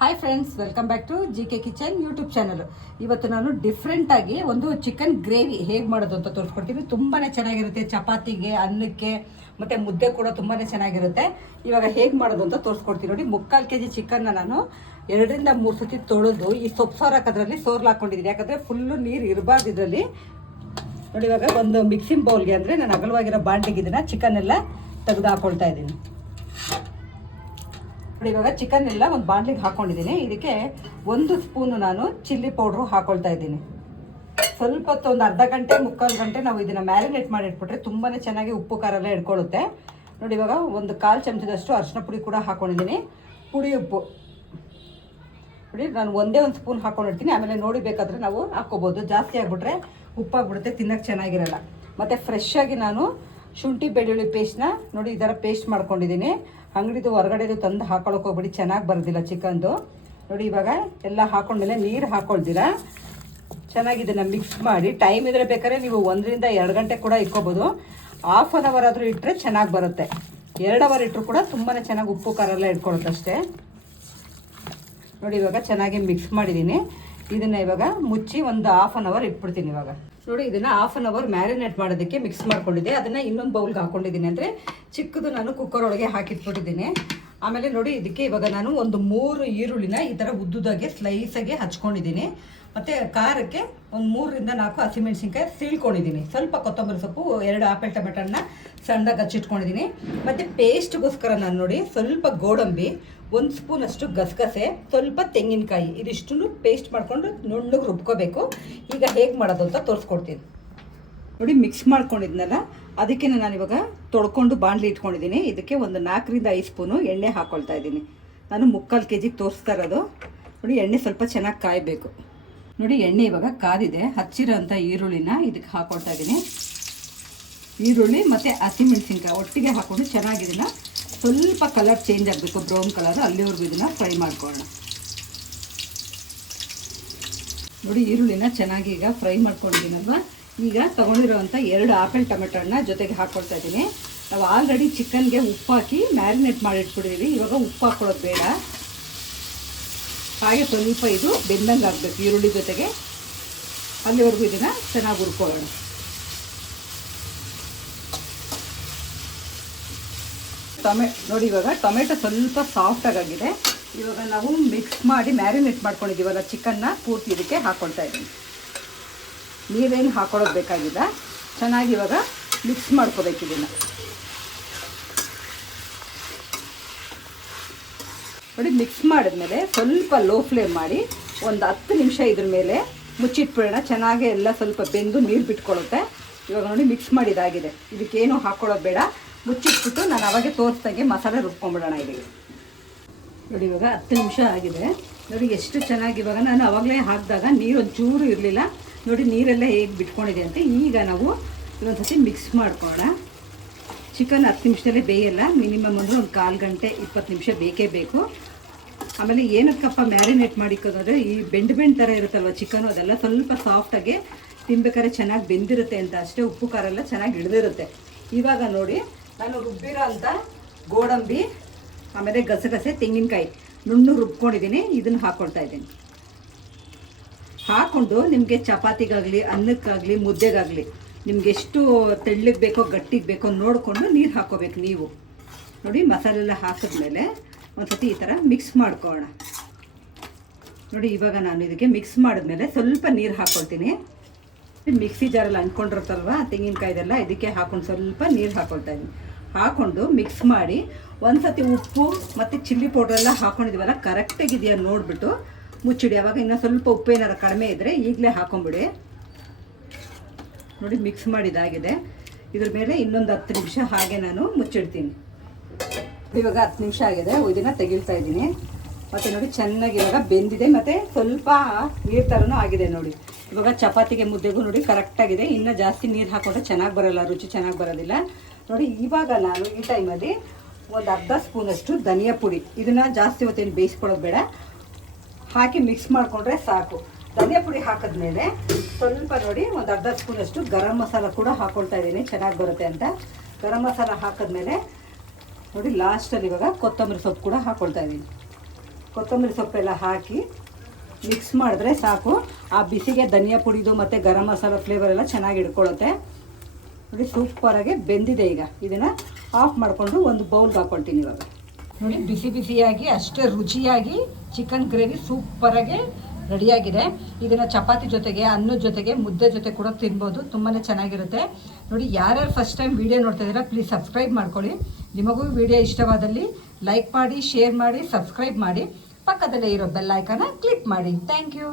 Hi friends welcome back to G K kitchen YouTube channel ಇವತ್ತು ನಾನು ಡಿಫ್ರೆಂಟಾಗಿ ಒಂದು ಚಿಕನ್ ಗ್ರೇವಿ ಹೇಗೆ ಮಾಡೋದು ಅಂತ ತೋರಿಸ್ಕೊಡ್ತೀನಿ. ತುಂಬಾ ಚೆನ್ನಾಗಿರುತ್ತೆ ಚಪಾತಿಗೆ, ಅನ್ನಕ್ಕೆ, ಮತ್ತು ಮುದ್ದೆ ಕೂಡ ತುಂಬಾ ಚೆನ್ನಾಗಿರುತ್ತೆ. ಇವಾಗ ಹೇಗೆ ಮಾಡೋದು ಅಂತ ತೋರಿಸ್ಕೊಡ್ತೀನಿ ನೋಡಿ. ಮುಕ್ಕಾಲು ಕೆ ಜಿ ಚಿಕನ್ನ ನಾನು ಎರಡರಿಂದ ಮೂರು ಸತಿ ತೊಳೆದು ಈ ಸೊಪ್ಪು ಸಾರು ಹಾಕೋದ್ರಲ್ಲಿ ಸೋರ್ಲು ಹಾಕೊಂಡಿದ್ದೀನಿ. ಯಾಕಂದರೆ ಫುಲ್ಲು ನೀರು ಇರಬಾರ್ದು ಇದರಲ್ಲಿ. ನೋಡಿ ಇವಾಗ ಒಂದು ಮಿಕ್ಸಿಂಗ್ ಬೌಲ್ಗೆ ಅಂದರೆ ನಾನು ಅಗಲವಾಗಿರೋ ಬಾಂಡಿಗೆ ಇದನ್ನು ಚಿಕನ್ ಎಲ್ಲ ತೆಗೆದು ಹಾಕೊಳ್ತಾ ಇದ್ದೀನಿ. ನೋಡಿ, ಇವಾಗ ಚಿಕನ್ ಎಲ್ಲ ಒಂದು ಬಾಂಡ್ಲಿಗೆ ಹಾಕೊಂಡಿದ್ದೀನಿ. ಇದಕ್ಕೆ ಒಂದು ಸ್ಪೂನು ನಾನು ಚಿಲ್ಲಿ ಪೌಡ್ರು ಹಾಕೊಳ್ತಾ ಇದ್ದೀನಿ. ಸ್ವಲ್ಪ ಹೊತ್ತು ಒಂದು ಅರ್ಧ ಗಂಟೆ, ಮುಕ್ಕಾಲು ಗಂಟೆ ನಾವು ಇದನ್ನು ಮ್ಯಾರಿನೇಟ್ ಮಾಡಿ ಇಟ್ಬಿಟ್ರೆ ತುಂಬಾ ಚೆನ್ನಾಗಿ ಉಪ್ಪು, ಖಾರ ಎಲ್ಲ ಇಟ್ಕೊಳ್ಳುತ್ತೆ ನೋಡಿ, ಇವಾಗ ಒಂದು ಕಾಲು ಚಮಚದಷ್ಟು ಅರಿಶಿನ ಪುಡಿ ಕೂಡ ಹಾಕೊಂಡಿದ್ದೀನಿ. ಪುಡಿ ಉಪ್ಪು. ನೋಡಿ, ನಾನು ಒಂದೇ ಒಂದು ಸ್ಪೂನ್ ಹಾಕೊಂಡಿರ್ತೀನಿ. ಆಮೇಲೆ ನೋಡಿ, ಬೇಕಾದರೆ ನಾವು ಹಾಕ್ಕೋಬೋದು. ಜಾಸ್ತಿ ಆಗಿಬಿಟ್ರೆ ಉಪ್ಪಾಗ್ಬಿಡುತ್ತೆ ತಿನ್ನಕ್ಕೆ ಚೆನ್ನಾಗಿರಲ್ಲ. ಮತ್ತು ಫ್ರೆಶ್ ಆಗಿ ನಾನು ಶುಂಠಿ, ಬೆಳ್ಳುಳ್ಳಿ ಪೇಸ್ಟ್ನ ನೋಡಿ, ಈ ಥರ ಪೇಸ್ಟ್ ಮಾಡ್ಕೊಂಡಿದ್ದೀನಿ. ಅಂಗಡಿದು ಹೊರಗಡೆದು ತಂದು ಹಾಕೊಳ್ಳೋಕೆ ಹೋಗ್ಬಿಡಿ, ಚೆನ್ನಾಗಿ ಬರೋದಿಲ್ಲ ಚಿಕನ್ದು. ನೋಡಿ ಇವಾಗ ಎಲ್ಲ ಹಾಕೊಂಡ್ಮೇಲೆ ನೀರು ಹಾಕೊಳ್ದಿರ ಚೆನ್ನಾಗಿ ಇದನ್ನು ಮಿಕ್ಸ್ ಮಾಡಿ ಟೈಮ್ ಇದ್ರೆ ಬೇಕಾದ್ರೆ ನೀವು ಒಂದರಿಂದ ಎರಡು ಗಂಟೆ ಕೂಡ ಇಟ್ಕೋಬೋದು. ಹಾಫ್ ಆನ್ ಅವರ್ ಆದರೂ ಇಟ್ಟರೆ ಚೆನ್ನಾಗಿ ಬರುತ್ತೆ. ಎರಡು ಅವರ್ ಇಟ್ಟರು ಕೂಡ ತುಂಬಾ ಚೆನ್ನಾಗಿ ಉಪ್ಪು, ಖಾರ ಎಲ್ಲ ಇಟ್ಕೊಳ್ಳುತ್ತೆ ಅಷ್ಟೇ ನೋಡಿ ಇವಾಗ ಚೆನ್ನಾಗಿ ಮಿಕ್ಸ್ ಮಾಡಿದ್ದೀನಿ ಇದನ್ನ ಇವಾಗ ಮುಚ್ಚಿ ಒಂದು ಹಾಫ್ ಅನ್ ಅವರ್ ಇಟ್ಬಿಡ್ತೀನಿ ಇವಾಗ. ನೋಡಿ, ಇದನ್ನ ಹಾಫ್ ಅನ್ ಅವರ್ ಮ್ಯಾರಿನೇಟ್ ಮಾಡೋದಕ್ಕೆ ಮಿಕ್ಸ್ ಮಾಡ್ಕೊಂಡಿದ್ದೆ. ಅದನ್ನ ಇನ್ನೊಂದು ಬೌಲ್ಗೆ ಹಾಕೊಂಡಿದ್ದೀನಿ. ಅಂದರೆ ಚಿಕ್ಕದು ನಾನು ಕುಕ್ಕರ್ ಒಳಗೆ ಹಾಕಿಟ್ಬಿಟ್ಟಿದ್ದೀನಿ. ಆಮೇಲೆ ನೋಡಿ, ಇದಕ್ಕೆ ಇವಾಗ ನಾನು ಒಂದು ಮೂರು ಈರುಳ್ಳಿನ ಈ ಥರ ಉದ್ದುದಾಗೆ ಸ್ಲೈಸಾಗಿ ಹಚ್ಕೊಂಡಿದ್ದೀನಿ. ಮತ್ತು ಖಾರಕ್ಕೆ ಒಂದು ಮೂರರಿಂದ ನಾಲ್ಕು ಹಸಿಮೆಣಸಿನ್ಕಾಯಿ ಸೀಳ್ಕೊಂಡಿದ್ದೀನಿ. ಸ್ವಲ್ಪ ಕೊತ್ತಂಬರಿ ಸೊಪ್ಪು, ಎರಡು ಆಪಲ್ ಟೊಮೆಟೊನ ಸಣ್ಣದಾಗಿ ಹಚ್ಚಿಟ್ಕೊಂಡಿದ್ದೀನಿ. ಮತ್ತು ಪೇಸ್ಟ್ಗೋಸ್ಕರ ನಾನು ನೋಡಿ, ಸ್ವಲ್ಪ ಗೋಡಂಬಿ, ಒಂದು ಸ್ಪೂನ್ ಅಷ್ಟು ಗಸಗಸೆ, ಸ್ವಲ್ಪ ತೆಂಗಿನಕಾಯಿ ಇದಿಷ್ಟು ಪೇಸ್ಟ್ ಮಾಡಿಕೊಂಡು ನುಣ್ಣಗೆ ರುಬ್ಕೋಬೇಕು. ಈಗ ಹೇಗೆ ಮಾಡೋದು ಅಂತ ತೋರಿಸ್ಕೊಡ್ತೀನಿ. ನೋಡಿ ಮಿಕ್ಸ್ ಮಾಡ್ಕೊಂಡಿದ್ನಲ್ಲ ಅದಕ್ಕೆ ನಾನು ಇವಾಗ ತೊಳ್ಕೊಂಡು ಬಾಣಲಿ ಇಟ್ಕೊಂಡಿದ್ದೀನಿ. ಇದಕ್ಕೆ ಒಂದು ನಾಲ್ಕರಿಂದ ಐದು ಸ್ಪೂನು ಎಣ್ಣೆ ಹಾಕ್ಕೊಳ್ತಾ ಇದ್ದೀನಿ. ನಾನು ಮುಕ್ಕಾಲು ಕೆ ಜಿಗೆ ತೋರಿಸ್ತಾ ಇರೋದು. ನೋಡಿ, ಎಣ್ಣೆ ಸ್ವಲ್ಪ ಚೆನ್ನಾಗಿ ಕಾಯಬೇಕು. ನೋಡಿ, ಎಣ್ಣೆ ಇವಾಗ ಕಾದಿದೆ. ಹಚ್ಚಿರೋಂಥ ಈರುಳ್ಳಿನ ಇದಕ್ಕೆ ಹಾಕ್ಕೊಳ್ತಾ ಇದ್ದೀನಿ. ಈರುಳ್ಳಿ ಮತ್ತು ಹಸಿಮೆಣಸಿನ್ಕಾಯಿ ಒಟ್ಟಿಗೆ ಹಾಕ್ಕೊಂಡು ಚೆನ್ನಾಗಿ ಸ್ವಲ್ಪ ಕಲರ್ ಚೇಂಜ್ ಆಗಬೇಕು ಬ್ರೌನ್ ಕಲರ್ ಅಲ್ಲಿವರೆಗೂ ಇದನ್ನು ಫ್ರೈ ಮಾಡ್ಕೊಳ್ಳೋಣ. ನೋಡಿ, ಈರುಳ್ಳಿನ ಚೆನ್ನಾಗಿ ಈಗ ಫ್ರೈ ಮಾಡ್ಕೊಂಡಿದ್ದೀನಲ್ವ? ಈಗ ತೊಗೊಂಡಿರೋವಂಥ ಎರಡು ಆಪಲ್ ಟೊಮೆಟೊನ ಜೊತೆಗೆ ಹಾಕ್ಕೊಳ್ತಾ ಇದ್ದೀನಿ. ನಾವು ಆಲ್ರೆಡಿ ಚಿಕನ್ಗೆ ಉಪ್ಪು ಹಾಕಿ ಮ್ಯಾರಿನೇಟ್ ಮಾಡಿಟ್ಬಿಟ್ಟಿದ್ದೀವಿ ಇವಾಗ ಉಪ್ಪು ಹಾಕ್ಕೊಳ್ಳೋದು ಬೇಡ. ಹಾಗೆ ಸ್ವಲ್ಪ ಇದು ಬೆಂದಂಗೆ ಆಗಬೇಕು ಈರುಳ್ಳಿ ಜೊತೆಗೆ. ಅಲ್ಲಿವರೆಗೂ ಇದನ್ನು ಚೆನ್ನಾಗಿ ಹುರ್ಕೊಳ್ಳೋಣ. ಟೊಮೆ, ನೋಡಿ ಇವಾಗ ಟೊಮೆಟೊ ಸ್ವಲ್ಪ ಸಾಫ್ಟಾಗಿ ಆಗಿದೆ ಇವಾಗ ನಾವು ಮಿಕ್ಸ್ ಮಾಡಿ ಮ್ಯಾರಿನೇಟ್ ಮಾಡ್ಕೊಂಡಿದ್ದೀವಲ್ಲ ಚಿಕನ್ನ, ಪೂರ್ತಿ ಇದಕ್ಕೆ ಹಾಕ್ಕೊಳ್ತಾ ಇದ್ದೀನಿ. ನೀರೇನು ಹಾಕೊಳ್ಳೋದು ಬೇಕಾಗಿಲ್ಲ. ಚೆನ್ನಾಗಿ ಇವಾಗ ಮಿಕ್ಸ್ ಮಾಡ್ಕೋಬೇಕು ಇದನ್ನು. ನೋಡಿ ಮಿಕ್ಸ್ ಮಾಡಿದ್ಮೇಲೆ ಸ್ವಲ್ಪ ಲೋ ಫ್ಲೇಮ್ ಮಾಡಿ ಒಂದು ಹತ್ತು ನಿಮಿಷ ಇದ್ರ ಮೇಲೆ ಮುಚ್ಚಿಟ್ಬಿಡೋಣ. ಚೆನ್ನಾಗಿ ಎಲ್ಲ ಸ್ವಲ್ಪ ಬೆಂದು ನೀರು ಬಿಟ್ಕೊಳ್ಳುತ್ತೆ. ಇವಾಗ ನೋಡಿ ಮಿಕ್ಸ್ ಮಾಡಿದಾಗಿದೆ ಇದಕ್ಕೇನು ಹಾಕ್ಕೊಳ್ಳೋದು ಬೇಡ. ಮುಚ್ಚಿಟ್ಬಿಟ್ಟು ನಾನು ಅವಾಗೆ ತೋರಿಸ್ದಂಗೆ ಮಸಾಲೆ ರುಬ್ಕೊಂಡ್ಬಿಡೋಣ ಇದೆ ನೋಡಿ, ಇವಾಗ ಹತ್ತು ನಿಮಿಷ ಆಗಿದೆ. ನೋಡಿ, ಎಷ್ಟು ಚೆನ್ನಾಗಿ ಇವಾಗ ನಾನು ಅವಾಗಲೇ ಹಾಕಿದಾಗ ನೀರು ಒಂಚೂರು ಇರಲಿಲ್ಲ. ನೋಡಿ, ನೀರೆಲ್ಲ ಹೇಗೆ ಬಿಟ್ಕೊಂಡಿದೆ ಅಂತ ಈಗ ನಾವು ಇನ್ನೊಂದು ಸತಿ ಮಿಕ್ಸ್ ಮಾಡ್ಕೊಳ್ಳೋಣ. ಚಿಕನ್ ಹತ್ತು ನಿಮಿಷದಲ್ಲೇ ಬೇಯಲ್ಲ, ಮಿನಿಮಮ್ ಅಂದರೆ ಒಂದು ಕಾಲು ಗಂಟೆ, ಇಪ್ಪತ್ತು ನಿಮಿಷ ಬೇಕೇ ಬೇಕು. ಆಮೇಲೆ ಏನಕ್ಕಪ್ಪ ಮ್ಯಾರಿನೇಟ್ ಮಾಡಿಕೋದಂದರೆ ಈ ಬೆಂಡ್ ಬೆಂಡ್ ಥರ ಇರುತ್ತಲ್ವ ಚಿಕನು, ಅದೆಲ್ಲ ಸ್ವಲ್ಪ ಸಾಫ್ಟಾಗಿ ತಿನ್ಬೇಕಾದ್ರೆ ಚೆನ್ನಾಗಿ ಬೆಂದಿರುತ್ತೆ ಅಂತ. ಅಷ್ಟೇ ಉಪ್ಪು, ಖಾರ ಎಲ್ಲ ಚೆನ್ನಾಗಿ ಹಿಡಿದಿರುತ್ತೆ. ಇವಾಗ ನೋಡಿ, ನಾನು ರುಬ್ಬಿರೋ ಅಂಥ ಗೋಡಂಬಿ, ಆಮೇಲೆ ಗಸಗಸೆ, ತೆಂಗಿನಕಾಯಿ, ನುಣ್ಣು ರುಬ್ಕೊಂಡಿದ್ದೀನಿ, ಇದನ್ನು ಹಾಕ್ಕೊಳ್ತಾ ಇದ್ದೀನಿ. ಹಾಕ್ಕೊಂಡು ನಿಮಗೆ ಚಪಾತಿಗಾಗಲಿ, ಅನ್ನಕ್ಕಾಗಲಿ, ಮುದ್ದೆಗಾಗಲಿ, ನಿಮ್ಗೆ ಎಷ್ಟು ತೆಳ್ಳಗೆ ಬೇಕೋ, ಗಟ್ಟಿಗೆ ಬೇಕೋ ನೋಡಿಕೊಂಡು ನೀರು ಹಾಕೋಬೇಕು ನೀವು. ನೋಡಿ ಮಸಾಲೆ ಎಲ್ಲ ಹಾಕಿದ್ಮೇಲೆ ಒಂದು ಸತಿ ಈ ಥರ ಮಿಕ್ಸ್ ಮಾಡ್ಕೊಳ್ಳೋಣ. ನೋಡಿ, ಇವಾಗ ನಾನು ಇದಕ್ಕೆ ಮಿಕ್ಸ್ ಮಾಡಿದ್ಮೇಲೆ ಸ್ವಲ್ಪ ನೀರು ಹಾಕ್ಕೊಳ್ತೀನಿ ಮಿಕ್ಸಿ ಜಾರಲ್ಲಿ ಅಂದ್ಕೊಂಡಿರುತ್ತಲ್ವ ತೆಂಗಿನಕಾಯ್ದೆಲ್ಲ, ಇದಕ್ಕೆ ಹಾಕೊಂಡು ಸ್ವಲ್ಪ ನೀರು ಹಾಕ್ಕೊಳ್ತಾ ಇದ್ದೀನಿ. ಹಾಕ್ಕೊಂಡು ಮಿಕ್ಸ್ ಮಾಡಿ ಒಂದು ಸತಿ ಉಪ್ಪು ಮತ್ತು ಚಿಲ್ಲಿ ಪೌಡ್ರೆಲ್ಲ ಕರೆಕ್ಟಾಗಿ ಕರೆಕ್ಟಾಗಿದೆಯಾ ನೋಡಿಬಿಟ್ಟು ಮುಚ್ಚಿಡಿ, ಅವಾಗ ಇನ್ನೂ ಸ್ವಲ್ಪ ಉಪ್ಪು ಏನಾರು ಕಡಿಮೆ ಇದ್ದರೆ ಈಗಲೇ ಹಾಕೊಂಬಿಡಿ. ನೋಡಿ ಮಿಕ್ಸ್ ಮಾಡಿದಾಗಿದೆ. ಇದ್ರ ಮೇಲೆ ಇನ್ನೊಂದು ಹತ್ತು ನಿಮಿಷ ಹಾಗೆ ನಾನು ಮುಚ್ಚಿಡ್ತೀನಿ. ಇವಾಗ ಹತ್ತು ನಿಮಿಷ ಆಗಿದೆ ಇದನ್ನು ತೆಗಿಳ್ತಾ ಇದ್ದೀನಿ. ಮತ್ತು ನೋಡಿ, ಚೆನ್ನಾಗಿ ಇವಾಗ ಬೆಂದಿದೆ, ಮತ್ತು ಸ್ವಲ್ಪ ನೀರು ಥರನೂ ಆಗಿದೆ ನೋಡಿ. ಇವಾಗ ಚಪಾತಿಗೆ ಮುದ್ದೆಗೂ ನೋಡಿ ಕರೆಕ್ಟಾಗಿದೆ ಇನ್ನೂ ಜಾಸ್ತಿ ನೀರು ಹಾಕೊಂಡ್ರೆ ಚೆನ್ನಾಗಿ ಬರೋಲ್ಲ, ರುಚಿ ಚೆನ್ನಾಗಿ ಬರೋದಿಲ್ಲ. ನೋಡಿ, ಇವಾಗ ನಾನು ಈ ಟೈಮಲ್ಲಿ ಒಂದು ಅರ್ಧ ಸ್ಪೂನಷ್ಟು ಧನಿಯಾ ಪುಡಿ. ಇದನ್ನು ಜಾಸ್ತಿ ಹೊತ್ತೇನು ಬೇಯಿಸ್ಕೊಳ್ಳೋದು ಬೇಡ. ಹಾಕಿ ಮಿಕ್ಸ್ ಮಾಡಿಕೊಂಡ್ರೆ ಸಾಕು. ಧನಿಯಾ ಪುಡಿ ಹಾಕಿದ್ಮೇಲೆ ಸ್ವಲ್ಪ ನೋಡಿ ಒಂದು ಅರ್ಧ ಸ್ಪೂನಷ್ಟು ಗರಂ ಮಸಾಲ ಕೂಡ ಹಾಕ್ಕೊಳ್ತಾ ಇದ್ದೀನಿ. ಚೆನ್ನಾಗಿ ಬರುತ್ತೆ ಅಂತ. ಗರಂ ಮಸಾಲ ಹಾಕಿದ್ಮೇಲೆ ನೋಡಿ ಲಾಸ್ಟಲ್ಲಿ ಇವಾಗ ಕೊತ್ತಂಬರಿ ಸೊಪ್ಪು ಕೂಡ ಹಾಕ್ಕೊಳ್ತಾ ಇದ್ದೀನಿ. ಕೊತ್ತಂಬರಿ ಸೊಪ್ಪೆಲ್ಲ ಹಾಕಿ ಮಿಕ್ಸ್ ಮಾಡಿದ್ರೆ ಸಾಕು. ಆ ಬಿಸಿಗೆ ಧನಿಯಾ ಪುಡಿದು ಮತ್ತು ಗರಂ ಮಸಾಲ ಫ್ಲೇವರ್ ಎಲ್ಲ ಚೆನ್ನಾಗಿ ಇಟ್ಕೊಳ್ಳುತ್ತೆ ನೋಡಿ ಸೂಪರಾಗಿ ಬೆಂದಿದೆ ಈಗ. ಇದನ್ನು ಆಫ್ ಮಾಡಿಕೊಂಡು ಒಂದು ಬೌಲ್ಗೆ ಹಾಕ್ಕೊಳ್ತೀನಿ ಇವಾಗ. ನೋಡಿ, ಬಿಸಿ ಬಿಸಿಯಾಗಿ, ಅಷ್ಟೇ ರುಚಿಯಾಗಿ ಚಿಕನ್ ಗ್ರೇವಿ ಸೂಪರಾಗಿ ರೆಡಿಯಾಗಿದೆ ಇದನ್ನು ಚಪಾತಿ ಜೊತೆಗೆ ಅನ್ನದ ಜೊತೆಗೆ, ಮುದ್ದೆ ಜೊತೆ ಕೂಡ ತಿನ್ಬೋದು. ತುಂಬಾ ಚೆನ್ನಾಗಿರುತ್ತೆ. ನೋಡಿ, ಯಾರ್ಯಾರು ಫಸ್ಟ್ ಟೈಮ್ ವಿಡಿಯೋ ನೋಡ್ತಾ ಇದ್ದೀರಾ ಪ್ಲೀಸ್ ಸಬ್ಸ್ಕ್ರೈಬ್ ಮಾಡ್ಕೊಳ್ಳಿ. ನಿಮಗೂ ವಿಡಿಯೋ ಇಷ್ಟವಾದಲ್ಲಿ ಲೈಕ್ ಮಾಡಿ ಶೇರ್ ಮಾಡಿ ಸಬ್ಸ್ಕ್ರೈಬ್ ಮಾಡಿ. ಪಕ್ಕದಲ್ಲೇ ಇರೋ ಬೆಲ್ ಕ್ಲಿಕ್ ಮಾಡಿ. Thank you